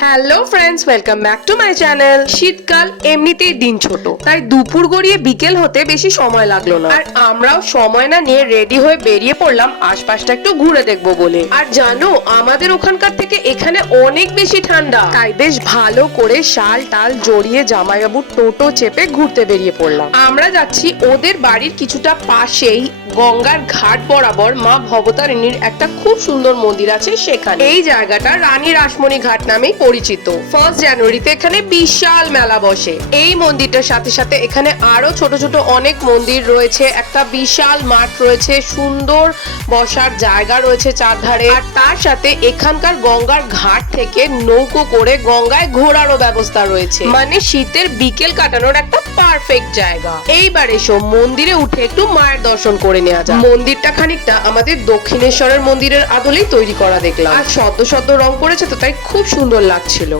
Hello friends, welcome back to my channel. শীতকাল এমনিতেই দিন ছোট, তাই দুপুর গড়িয়ে বিকেল হতে বেশি সময় লাগলো না। আর আমরাও সময় না নিয়ে রেডি হয়ে বেরিয়ে পড়লাম আশপাশটা একটু ঘুরে দেখবো বলে। আর জানো, আমাদের ওখানকার থেকে এখানে অনেক বেশি ঠান্ডা, তাই বেশ ভালো করে শাল টাল জড়িয়ে জামাইবাবুর টোটো চেপে ঘুরতে বেরিয়ে পড়লাম। আমরা যাচ্ছি ওদের বাড়ির কিছুটা পাশেই গঙ্গার ঘাট বরাবর মা ভবতারিণীর একটা খুব সুন্দর মন্দির আছে সেখানে। এই জায়গাটা রানী রাসমণি ঘাট নামেই পরিচিত। 1 জানুয়ারিতে এখানে বিশাল মেলা বসে। এই মন্দিরটার সাথে সাথে এখানে আরো ছোট ছোট অনেক মন্দির রয়েছে, একটা বিশাল মাঠ রয়েছে, সুন্দর বসার জায়গা রয়েছে চারধারে। আর তার সাথে এখানকার গঙ্গার ঘাট থেকে নৌকো করে গঙ্গায় ঘোরারও ব্যবস্থা রয়েছে, মানে শীতের বিকেল কাটানোর একটা পারফেক্ট জায়গা। এইবার এসো মন্দিরে উঠে একটু মায়ের দর্শন করে নেওয়া যাক। মন্দিরটা খানিকটা আমাদের দক্ষিণেশ্বরের মন্দিরের আদলেই তৈরি করা দেখলাম, আর সদ্য সদ্য রং করেছে তো তাই খুব সুন্দর লাগছিল।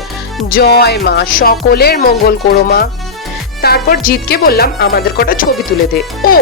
জয় মা, সকলের মঙ্গল করো মা। তারপর জিতকে বললাম আমাদের কটা ছবি তুলে দে। ও,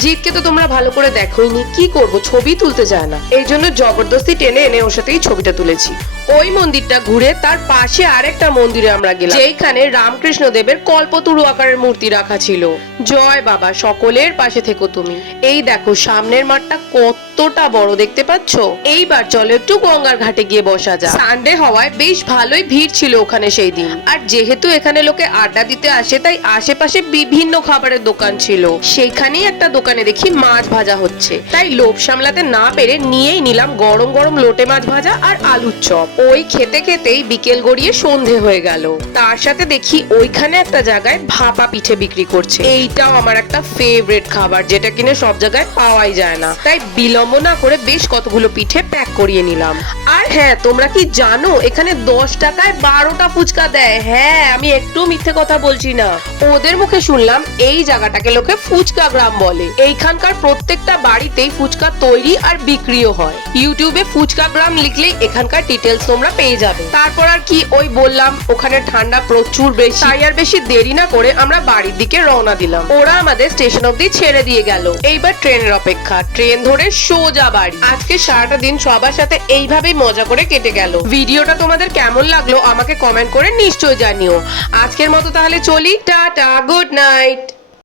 জিতকে তো তোমরা ভালো করে দেখোইনি, কি করব, ছবি তুলতে যায় না, এই জন্য জবরদস্তি টেনে এনে ওর সাথেই ছবিটা তুলেছি। ওই মন্দিরটা ঘুরে তার পাশে আরেকটা মন্দিরে আমরা গেলাম, যেখানে রামকৃষ্ণ দেবের কল্পতরু আকারের মূর্তি রাখা ছিল। জয় বাবা, সকলের পাশে থেকো তুমি। এই দেখো সামনের মাঠটা কতটা বড় দেখতে পাচ্ছ। এইবার চলো একটু গঙ্গার ঘাটে গিয়ে বসা যাক। সানডে হওয়ায় বেশ ভালোই ভিড় ছিল ওখানে সেই দিন। আর যেহেতু এখানে লোকে আড্ডা দিতে আসে, তাই আশেপাশে বিভিন্ন খাবারের দোকান ছিল। সেইখানেই একটা দোকানে দেখি মাছ ভাজা হচ্ছে, তাই লোভ সামলাতে না পেরে নিয়েই নিলাম গরম গরম লোটে মাছ ভাজা আর আলুর চপ। ওই খেতে খেতেই বিকেল গড়িয়ে সন্ধে হয়ে গেল। তার সাথে দেখি ওইখানে একটা জায়গায় ভাপা পিঠে বিক্রি করছে। এইটাও আমার একটা ফেভারিট খাবার, যেটা কিনে সব জায়গায় পাওয়াই যায় না, তাই বিলম্ব না করে বেশ কতগুলো পিঠে প্যাক করিয়ে নিলাম। আর হ্যাঁ, তোমরা কি জানো এখানে 10 টাকায় 12টা ফুচকা দেয়? হ্যাঁ, আমি একটু মিথ্যে কথা বলছি না। ওদের মুখে শুনলাম এই জায়গাটাকে লোকে ফুচকা গ্রাম বলে। এইখানকার প্রত্যেকটা বাড়িতেই ফুচকা তৈরি আর বিক্রিও হয়। ইউটিউবে ফুচকা গ্রাম লিখলেই এখানকার ডিটেলস তোমরা পেয়ে যাবে। তারপর আর কি, ওই বললাম ওখানে ঠান্ডা প্রচুর বেশি, তাই আর বেশি দেরি না করে আমরা বাড়ির দিকে রওনা দিলাম। ওরা আমাদের স্টেশন অবধি ছেড়ে দিয়ে গেল। এইবার ট্রেনের অপেক্ষা, ট্রেন ধরে সোজা বাড়ি। আজকে সারাটা দিন সবার সাথে এইভাবেই মজা করে কেটে গেল। ভিডিওটা তোমাদের কেমন লাগলো আমাকে কমেন্ট করে নিশ্চয়ই জানিও। আজকের মতো তাহলে চলি, টাটা, গুড নাইট।